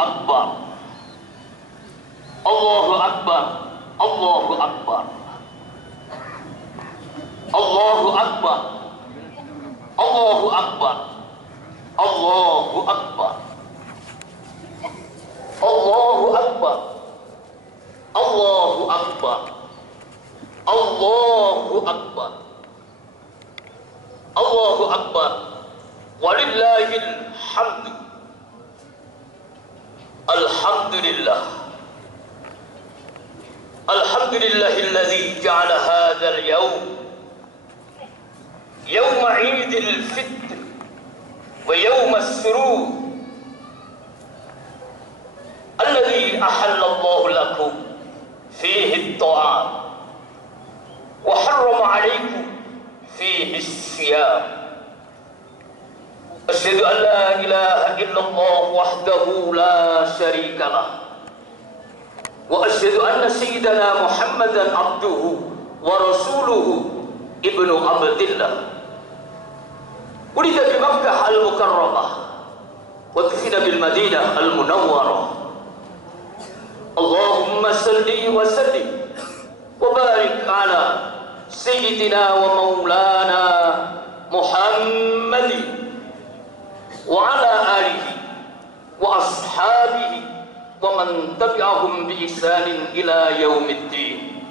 Akbar. Allahu Akbar. Allahu Akbar. Allahu Akbar. Allahu Akbar. Allahu Akbar. Allahu Akbar. Allahu Akbar. Allahu Akbar. Allahu Akbar. Walillahil hamdu. Alhamdulillah. Alhamdulillahilladzi ja'ala hadzal yawm yawma 'idil fitr wa yawma as-surur alladzi ahallallahu lakum fihi at-ta'am wa harrama 'alaykum fihi as-siyam. Asyhadu an la ilaha illallah wahdahu la syarika lah wa asyhadu anna sayyidana Muhammadan abduhu wa rasuluhu ibnu Abdillah wulida bi Makkah al-Mukarramah wa dufina bil Madinah al-Munawwarah. Allahumma salli wa sallim wa barik ala sayyidina wa maulana Muhammadin wa ala alihi wa ashabihi wa man tabi'ahum bi ihsanin ila yaumiddin.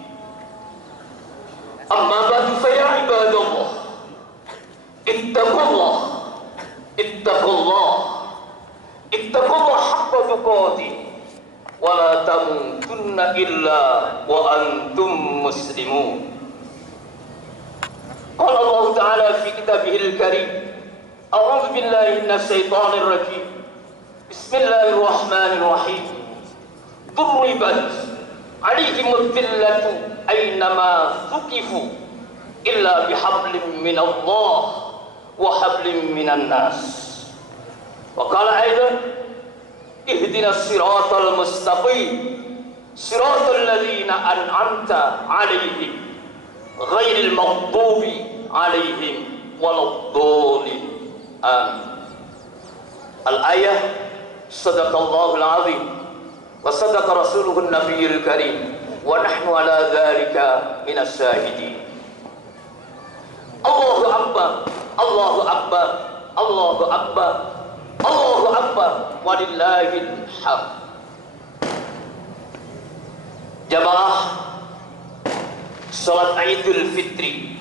Amma ba'du fa ya ibadallah ittaqullah ittaqullah ittaqullah haqqa tuqatih wa la tamutunna illa wa antum muslimun. Qala Allah ta'ala fi kitabihil karim a'udzu billahi minasy syaithanir rajim. Bismillahirrahmanirrahim. Duribat alaihimud dhillatu aynama thuqifu illa bihablin minallah wa hablin minan nas. Wa qala aidan ihdinas siratal mustaqim siratal ladzina an'amta alaihim ghairil maghdubi alaihim waladdallin. Amin. Al-ayah sadaqallahul azim wa sadaqa rasuluhun nabiyul karim wa nahnu ala dzalika minas syahidin. Allahu akbar. Allahu akbar. Allahu akbar. Allahu akbar walillahil hamd. Jamaah salat Idul Fitri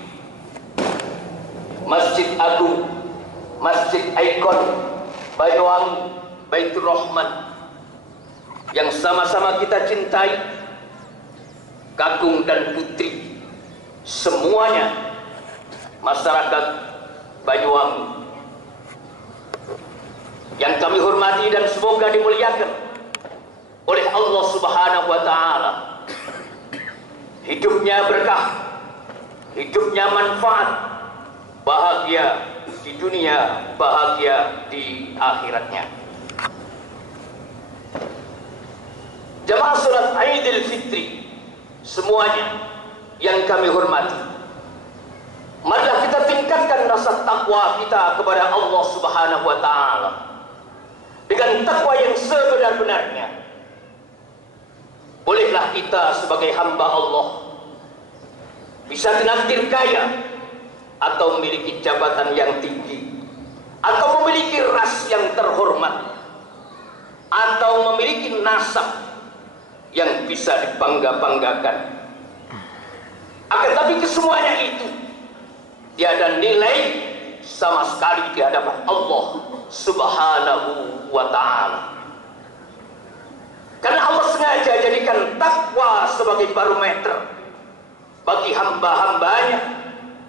Masjid Agung, Masjid Ikon Banyuwangi Baitur Rahman yang sama-sama kita cintai, kakung dan putri semuanya masyarakat Banyuwangi yang kami hormati dan semoga dimuliakan oleh Allah Subhanahu wa taala. Hidupnya berkah, hidupnya manfaat, bahagia di dunia, bahagia di akhiratnya. Jamaah salat Idul Fitri semuanya yang kami hormati, marilah kita tingkatkan rasa takwa kita kepada Allah Subhanahu wa taala dengan takwa yang sebenar-benarnya. Bolehlah kita sebagai hamba Allah bisa dinakdir kaya atau memiliki jabatan yang tinggi atau memiliki ras yang terhormat atau memiliki nasab yang bisa dibangga-banggakan. Akan tapi kesemuanya itu tiada nilai sama sekali di hadapan Allah Subhanahu wa ta'ala. Karena Allah sengaja jadikan takwa sebagai barometer bagi hamba-hambanya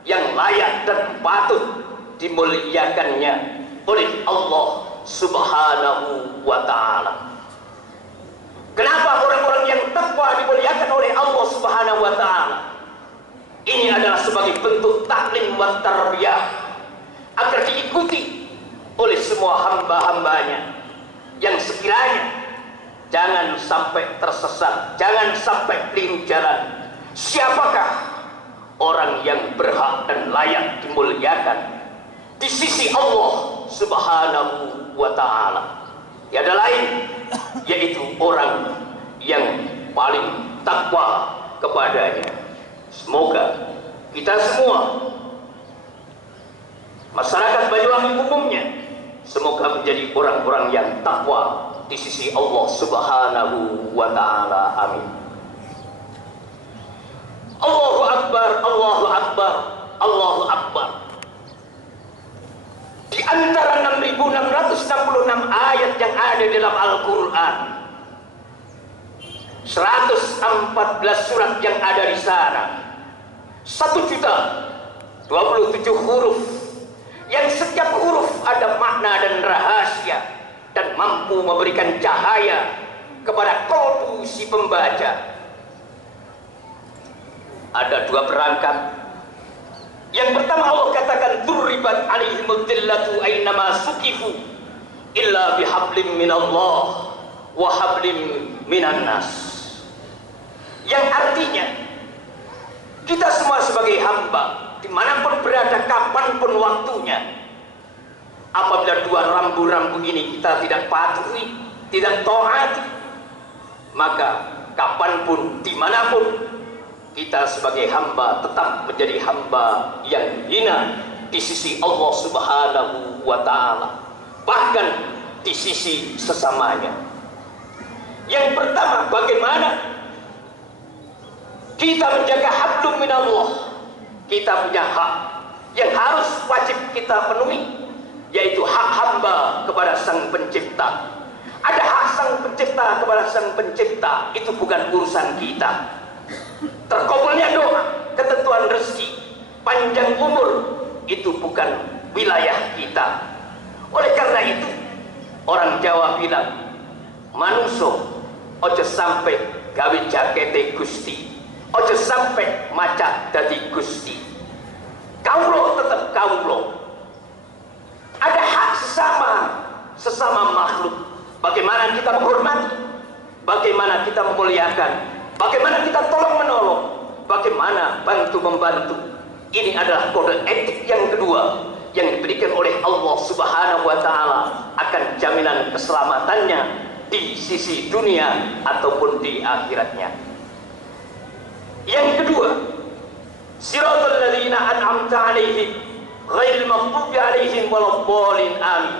yang layak dan patut dimuliakannya oleh Allah Subhanahu wa ta'ala. Kenapa orang-orang yang takwa dimuliakan oleh Allah Subhanahu wa ta'ala? Ini adalah sebagai bentuk taklim wa tarbiyah agar diikuti oleh semua hamba-hambanya yang sekiranya jangan sampai tersesat, jangan sampai keliru jalan. Siapakah orang yang berhak dan layak dimuliakan di sisi Allah Subhanahu wa ta'ala? Tiada lain yaitu orang yang paling takwa kepadanya. Semoga kita semua, masyarakat Banyuwangi umumnya, semoga menjadi orang-orang yang takwa di sisi Allah Subhanahu wa Ta'ala. Amin. Allahu Akbar, Allahu Akbar, Allahu Akbar. Di antara 6.666 ayat yang ada dalam Al-Quran, 114 surat yang ada di sana, 1.027 huruf, yang setiap huruf ada makna dan rahasia dan mampu memberikan cahaya kepada kalbu si pembaca. Ada dua perangkat. Yang pertama Allah katakan duribat alaihimud dillatu ainama sukifu illa bihablim minallah wa hablim minan nas. Yang artinya kita semua sebagai hamba dimanapun berada, kapanpun waktunya, apabila dua rambu-rambu ini kita tidak patuhi, tidak taati, maka kapanpun, dimanapun, kita sebagai hamba tetap menjadi hamba yang hina di sisi Allah Subhanahu wa Ta'ala, bahkan di sisi sesamanya. Yang pertama, bagaimana kita menjaga hablum minallah. Kita punya hak yang harus wajib kita penuhi, yaitu hak hamba kepada Sang Pencipta. Ada hak Sang Pencipta kepada Sang Pencipta, itu bukan urusan kita. Terkabulnya doa, ketentuan rezeki, panjang umur, itu bukan wilayah kita. Oleh karena itu, orang Jawa bilang, manuso ojo sampai gawe jakete Gusti, ojo sampai macak dadi Gusti. Kaulo tetap kaulo. Ada hak sesama makhluk. Bagaimana kita menghormati, bagaimana kita memuliakan, bagaimana kita tolong menolong, bagaimana bantu membantu. Ini adalah kode etik yang kedua yang diberikan oleh Allah Subhanahu wa Ta'ala akan jaminan keselamatannya di sisi dunia ataupun di akhiratnya. Yang kedua, siratal ladzina an'amta 'alaihim ghairil maghdubi 'alaihim waladdallin. Amin.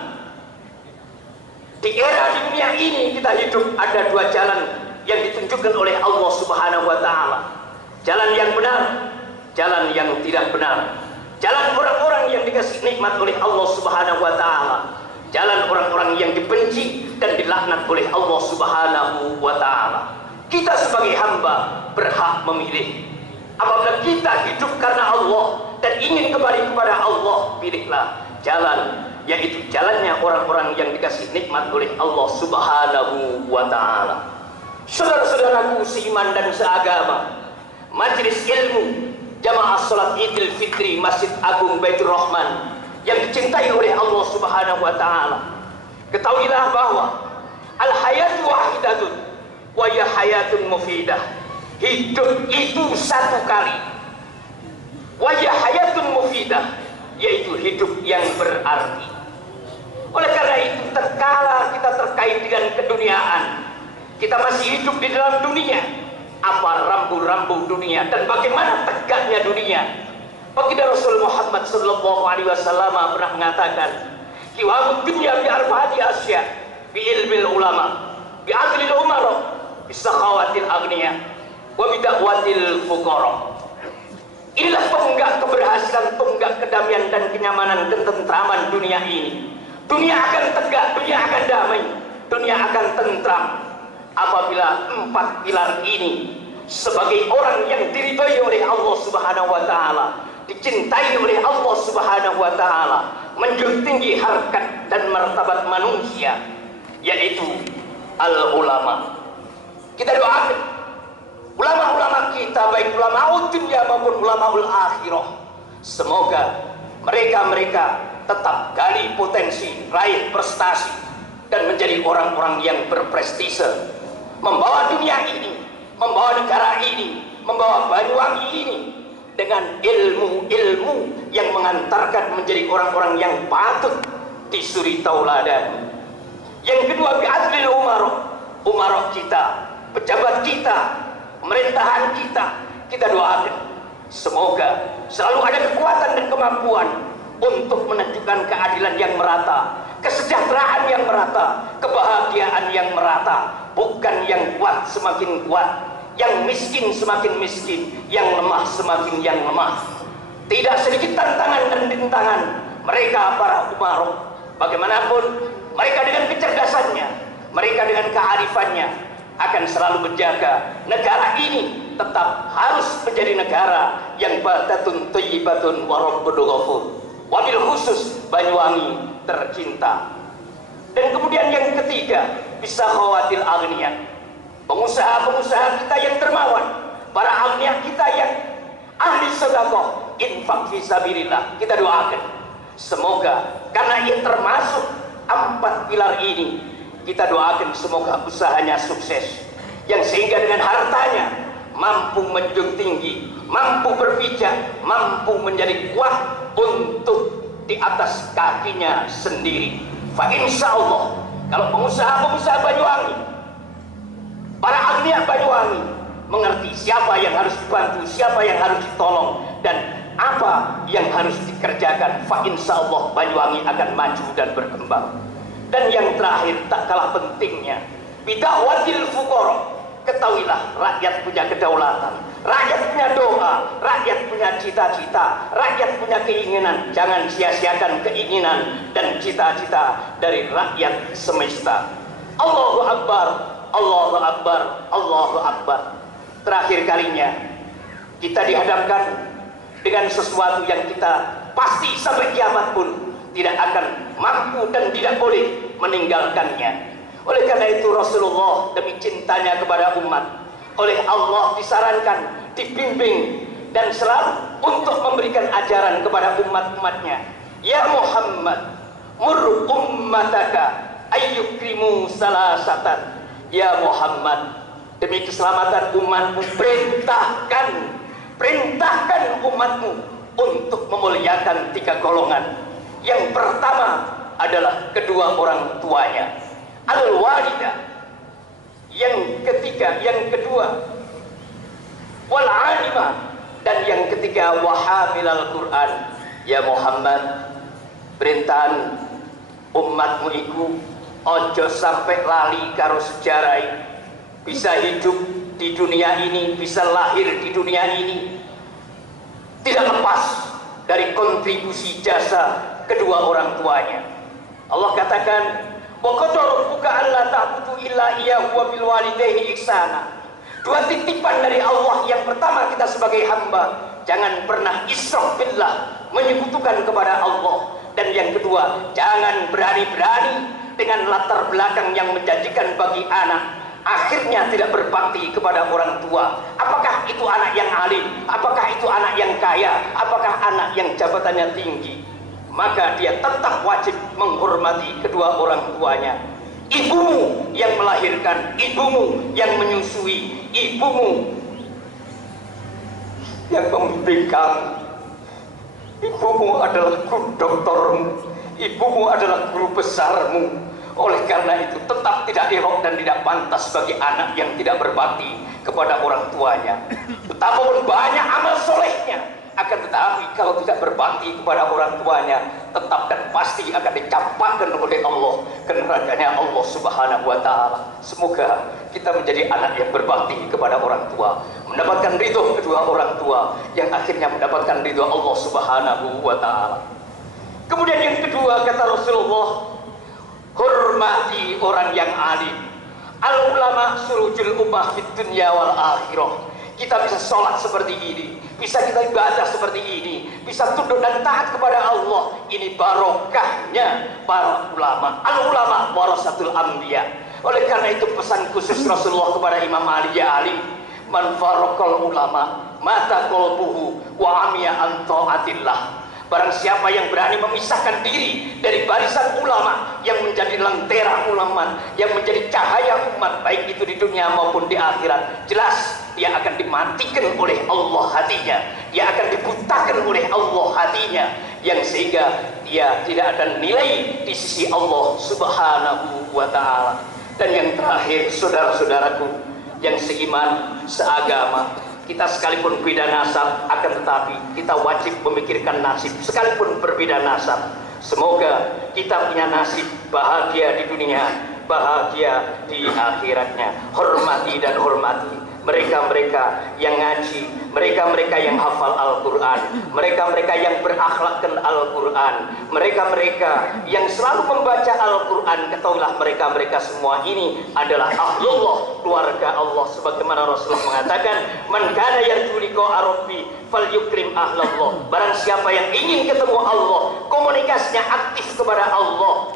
Di era di dunia ini kita hidup, ada dua jalan yang ditunjukkan oleh Allah Subhanahu wa Ta'ala. Jalan yang benar, jalan yang tidak benar. Jalan orang-orang yang dikasih nikmat oleh Allah Subhanahu wa Ta'ala, jalan orang-orang yang dibenci dan dilaknat oleh Allah Subhanahu wa Ta'ala. Kita sebagai hamba berhak memilih. Apabila kita hidup karena Allah dan ingin kembali kepada Allah, pilihlah jalan, yaitu jalannya orang-orang yang dikasih nikmat oleh Allah Subhanahu wa Ta'ala. Saudara-saudaraku seiman dan seagama, Majelis Ilmu Jamaah Salat Idul Fitri Masjid Agung Baitur Rahman yang dicintai oleh Allah Subhanahu wa Ta'ala, ketahuilah bahwa al-hayatu wahidatun wa ya hayatun mufidah. Hidup itu satu kali. Wa ya hayatun mufidah, yaitu hidup yang berarti. Oleh karena itu, terkala kita terkait dengan keduniaan, kita masih hidup di dalam dunia, apa rambu-rambu dunia dan bagaimana tegaknya dunia. Baginda Rasul Muhammad sallallahu alaihi wasallam pernah mengatakan, "Qiwamud dunya bi arba'ati asya, bi ilmil ulama, bi adlil umara, bi sakhawatil aghniya, wa bi da'watil fuqara." Inilah tonggak keberhasilan, tonggak kedamaian dan kenyamanan, ketentraman dunia ini. Dunia akan tegak, dunia akan damai, dunia akan tentram apabila empat pilar ini sebagai orang yang diridhai oleh Allah Subhanahu wa Ta'ala, dicintai oleh Allah Subhanahu wa Ta'ala, menjunjung tinggi harkat dan martabat manusia, yaitu al-ulama. Kita doakan ulama-ulama kita, baik ulama dunia maupun ulama akhirah, semoga mereka tetap gali potensi, raih prestasi dan menjadi orang-orang yang berprestise, membawa dunia ini, membawa negara ini, membawa Banyuwangi ini dengan ilmu-ilmu yang mengantarkan menjadi orang-orang yang patut disuri tauladan. Yang kedua, bi'adlil kita, pejabat kita, pemerintahan kita doakan semoga selalu ada kekuatan dan kemampuan untuk menunjukkan keadilan yang merata, kesejahteraan yang merata, kebahagiaan yang merata, bukan yang kuat semakin kuat, yang miskin semakin miskin, yang lemah semakin yang lemah. Tidak sedikit tantangan dan rintangan mereka para umarok. Bagaimanapun mereka dengan kecerdasannya, mereka dengan kearifannya akan selalu menjaga negara ini tetap harus menjadi negara yang baldatun thayyibatun wa rabbun ghafur. Wabil khusus Banyuwangi tercinta. Dan kemudian yang ketiga, bisa khawatir agniya, pengusaha-pengusaha kita yang dermawan, para agniya kita yang ahli sedekah, infak fisabilillah, kita doakan semoga karena ia termasuk 4 pilar ini, kita doakan semoga usahanya sukses, yang sehingga dengan hartanya mampu menjunjung tinggi, mampu berpijak, mampu menjadi kuat untuk di atas kakinya sendiri. Fa insya Allah kalau pengusaha-pengusaha Banyuwangi, para agniya Banyuwangi mengerti siapa yang harus dibantu, siapa yang harus ditolong, dan apa yang harus dikerjakan, fa insya Allah Banyuwangi akan maju dan berkembang. Dan yang terakhir tak kalah pentingnya, bida'watil fuqara, ketahuilah rakyat punya kedaulatan, rakyat punya doa, rakyat punya cita-cita, rakyat punya keinginan. Jangan sia-siakan keinginan dan cita-cita dari rakyat semesta. Allahu Akbar, Allahu Akbar, Allahu Akbar. Terakhir kalinya kita dihadapkan dengan sesuatu yang kita pasti sampai kiamat pun tidak akan mampu dan tidak boleh meninggalkannya. Oleh karena itu Rasulullah demi cintanya kepada umat, oleh Allah disarankan, dibimbing dan selalu untuk memberikan ajaran kepada umat-umatnya. Ya Muhammad, mur ummataka ayyukrimu salasatan. Ya Muhammad, demi keselamatan umatmu, perintahkan umatmu untuk memuliakan 3 golongan. Yang pertama adalah kedua orang tuanya, al-walidah. Yang kedua wal alimah, dan yang ketiga wahamilal Quran. Ya Muhammad, perintahan umatmu iku ojo sampai lali karo sejarah, bisa hidup di dunia ini, bisa lahir di dunia ini tidak lepas dari kontribusi jasa kedua orang tuanya. Allah katakan, wa qadara rabbuka alla ta'budu illa iyyahu wa bil walidayni ihsana. 2 titipan dari Allah. Yang pertama, kita sebagai hamba jangan pernah isyraf billah, menyekutukan kepada Allah. Dan yang kedua, jangan berani-berani dengan latar belakang yang menjanjikan bagi anak, akhirnya tidak berbakti kepada orang tua. Apakah itu anak yang alim, apakah itu anak yang kaya, apakah anak yang jabatannya tinggi, maka dia tetap wajib menghormati kedua orang tuanya. Ibumu yang melahirkan, ibumu yang menyusui, ibumu yang membimbing kamu, ibumu adalah guru doktormu, ibumu adalah guru besarmu. Oleh karena itu tetap tidak elok dan tidak pantas bagi anak yang tidak berbakti kepada orang tuanya. Betapapun banyak amal solehnya, akan tetapi kalau tidak berbakti kepada orang tuanya, tetap dan pasti akan dicampakkan oleh Allah ke nerakanya Allah Subhanahu wa Ta'ala. Semoga kita menjadi anak yang berbakti kepada orang tua, mendapatkan ridho kedua orang tua, yang akhirnya mendapatkan ridho Allah Subhanahu wa Ta'ala. Kemudian yang kedua, kata Rasulullah, hormati orang yang alim. Al ulama surujul ummah fid dunya wal akhirah. Kita bisa sholat seperti ini, bisa kita ibadah seperti ini, bisa tunduk dan taat kepada Allah. Ini barokahnya para ulama. Al ulama warasatul anbiya. Oleh karena itu pesan khusus Rasulullah kepada Imam Ali, ya Ali, man faraqal ulama mata qalbuhu wa amiya an taatillah. Barang siapa yang berani memisahkan diri dari barisan ulama yang menjadi lentera ulama, yang menjadi cahaya umat, baik itu di dunia maupun di akhirat, jelas dia akan dimatikan oleh Allah hatinya, dia akan dibutakan oleh Allah hatinya, yang sehingga dia tidak ada nilai di sisi Allah Subhanahu wa Ta'ala. Dan yang terakhir, saudara-saudaraku yang seiman, seagama, kita sekalipun beda nasab, akan tetapi kita wajib memikirkan nasib sekalipun berbeda nasab. Semoga kita punya nasib bahagia di dunia, bahagia di akhiratnya. Hormati dan hormati mereka-mereka yang ngaji, mereka-mereka yang hafal Al-Quran, mereka-mereka yang berakhlakkan Al-Quran, mereka-mereka yang selalu membaca Al-Quran. Ketahuilah mereka-mereka semua ini adalah ahlullah, keluarga Allah, sebagaimana Rasulullah mengatakan, man kana yarju liqa'a rabbi falyukrim ahlallah. Barang siapa yang ingin ketemu Allah, komunikasinya aktif kepada Allah,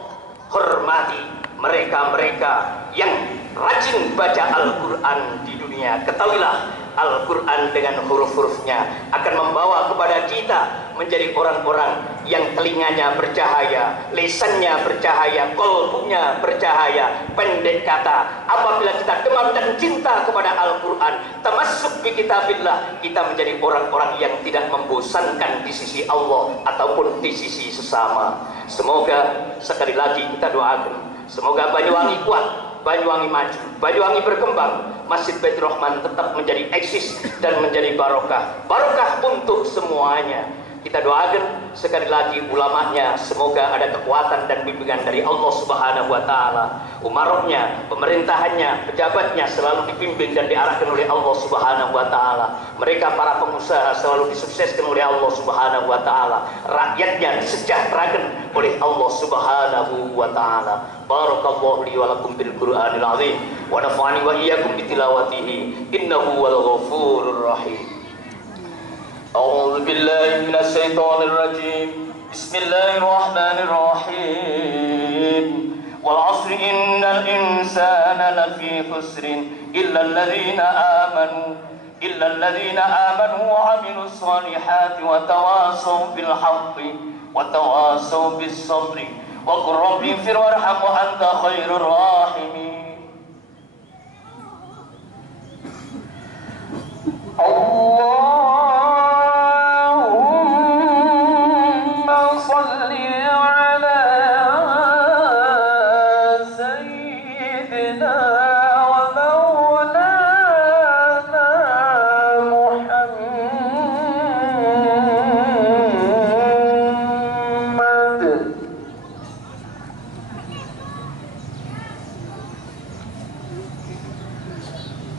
hormati mereka-mereka yang rajin baca Al-Quran di dunia. Ketahuilah, Al-Quran dengan huruf-hurufnya akan membawa kepada kita menjadi orang-orang yang telinganya bercahaya, lisannya bercahaya, kolbunya bercahaya. Pendek kata, apabila kita demam dan cinta kepada Al-Quran, termasuk di kitabillah, kita menjadi orang-orang yang tidak membosankan di sisi Allah ataupun di sisi sesama. Semoga sekali lagi kita doakan, semoga Banyuwangi kuat, Banyuwangi maju, Banyuwangi berkembang, Masjid Baitur Rahman tetap menjadi eksis dan menjadi barokah, barokah untuk semuanya. Kita doakan sekali lagi ulamanya, semoga ada kekuatan dan bimbingan dari Allah Subhanahu wa Ta'ala. Umaroknya, pemerintahannya, pejabatnya selalu dibimbing dan diarahkan oleh Allah Subhanahu wa Ta'ala. Mereka para pengusaha selalu disukseskan oleh Allah Subhanahu wa Ta'ala. Rakyatnya disejahterakan oleh Allah Subhanahu wa Ta'ala. Barakallahu li wa lakum bil Qur'anil azim wa nafa'ani wa iyyakum bi tilawatihi innahu wal ghafurur rahim. أعوذ بالله من الشيطان الرجيم بسم الله الرحمن الرحيم والعصر إن الإنسان لفي خسر إلا الذين آمنوا وعملوا الصالحات وتواصوا بالحق وتواصوا بالصبر وقل رب اغفر وارحم وأنت خير الراحمين.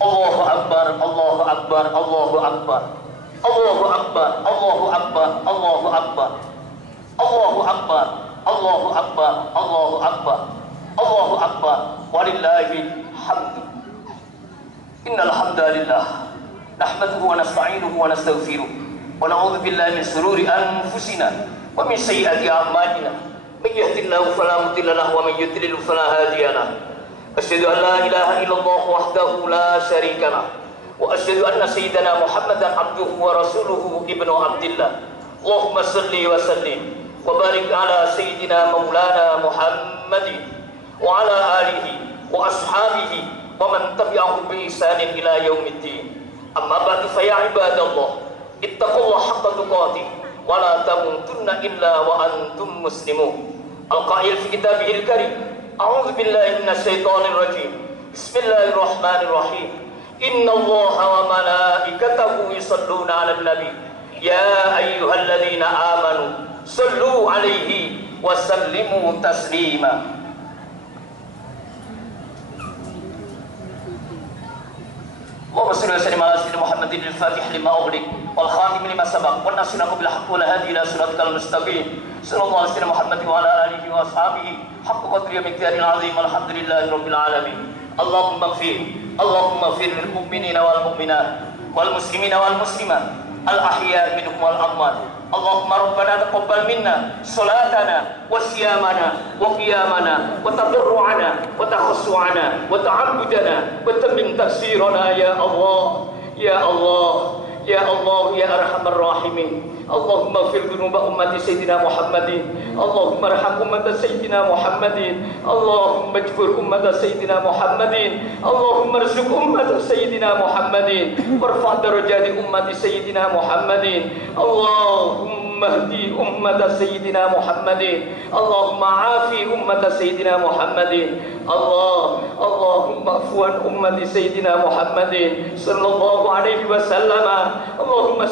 Allahu Akbar, Allahu Akbar, Allahu Akbar, Allahu Akbar, Allahu Akbar, Allahu Akbar, Allahu Akbar, Allahu Akbar, walillahil hamd. Innal hamdalillah nahmaduhu wa nasta'inuhu wa nastaghfiruh wa na'udzu billahi min shururi anfusina wa min sayyiati a'malina. May yahdihillahu fala mudilla lahu wa may yudlil fala hadiya lahu. Asyhadu an la ilaha illallah wahdahu la syarika lahu وأشهد أن سيدنا محمدا عبده ورسوله ابن عبد الله. اللهم صل وسلم وبارك على سيدنا مولانا محمد وعلى آله وأصحابه ومن تبعهم بإحسان إلى يوم الدين. أما بعد فيا عباد الله اتقوا الله حق تقاته ولا تموتن إلا وأنتم مسلمون. القائل في كتابه الكريم أعوذ بالله من الشيطان الرجيم بسم الله الرحمن الرحيم. إن الله وملائكته يصلون على النبي يا أيها الذين آمنوا صلوا عليه وسلموا تسليما. اللهم صل وسلم على سيدنا محمد الفاتح لما أغلق والخاتم لما سبق والناصر بالحق والهادي إلى صراطك المستقيم صلى الله على سيدنا محمد وعلى آله وأصحابه حق قدره ومقداره العظيم والحمد لله رب العالمين. اللهم اغفر للمؤمنين والمؤمنات والمسلمين والمسلمات الأحياء منهم والأموات. اللهم ربنا تقبل منا صلاتنا وصيامنا وقيامنا وتضرعنا وتخشعنا وتعبدنا وتمم تفسيرنا يا الله يا الله يا الله يا أرحم الراحمين. اللهم اغفر ذنوب أمة سيدنا محمد. اللهم ارحم أمة سيدنا محمد. اللهم اجبر أمة سيدنا محمد. اللهم ارزق أمة سيدنا محمد وارفع درجات أمة سيدنا محمد. اللهم اهدي أمة سيدنا محمد اللهم عافي أمة سيدنا محمد اللهم عفو عن أمة سيدنا محمد صلى الله عليه وسلم اللهم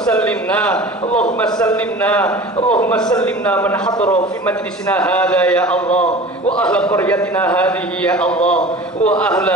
سلمنا من حضر في مجلسنا هذا يا الله وأهل قريتنا هذه يا الله وأهل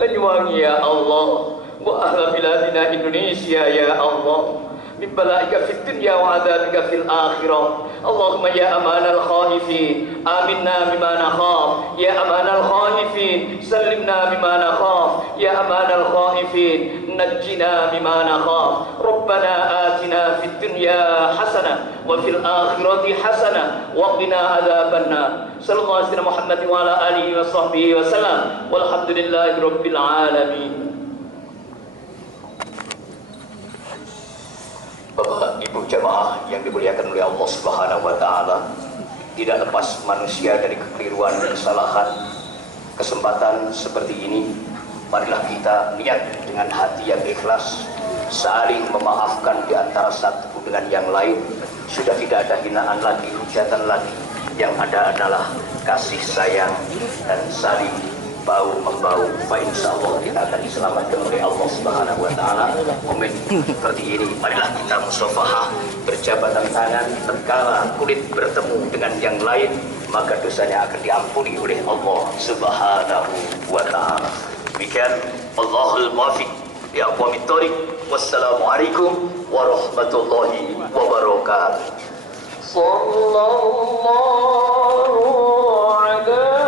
Banyuwangi ya Allah wa ahla biladina Indonesia ya Allah min bala'ika fid dunya wa adzabika fil akhirah Allahumma ya amanal khaifin aminna bima nakhaf ya amanal khaifin sallimna bima nakhaf ya amanal khaifin najjina bima nakhaf rabbana atina fid dunya hasanah wa fil akhirati hasanah wa qina adzabannar sallallahu alaihi Muhammad wa ala alihi wa sahbihi wa sallam walhamdulillahi rabbil alamin. Bapak Ibu jamaah yang dimuliakan oleh Allah Subhanahu wa taala, tidak lepas manusia dari kekeliruan dan kesalahan. Kesempatan seperti ini marilah kita niat dengan hati yang ikhlas, saling memaafkan di antara satu dengan yang lain. Sudah tidak ada hinaan lagi, hujatan lagi. Yang ada adalah kasih sayang dan saling bau membau. Insyaallah kita akan diselamatkan oleh Allah Subhanahu wa taala. Momen seperti ini marilah kita musafahah, berjabatan tangan tatkala kulit bertemu dengan yang lain, maka dosanya akan diampuni oleh Allah Subhanahu wa taala. Demikian Allahul muwaffiq li aqwamit thoriq. Wassalamualaikum warahmatullahi wabarakatuh. Sallallahu alaihi